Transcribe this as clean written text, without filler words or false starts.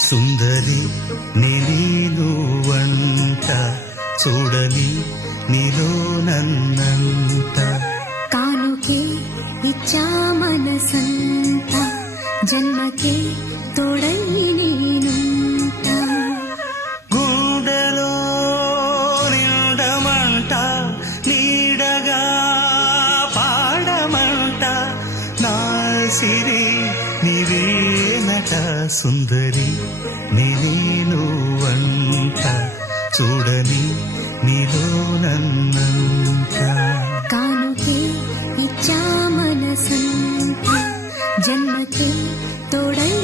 సుందరి నేను వంట చూడని నీలో నన్నంత కానుకే ఇచ్చా మనసంత జన్మకే తోడై నేనుంట గుండెలో నిండమంట నీడగా పాడమంట నా సిరి నీవేనట సుందరి నేను వంట చూడని నీలో నన్నంత కానుకే ఇచ్చా మనసంత జన్మకే తోడై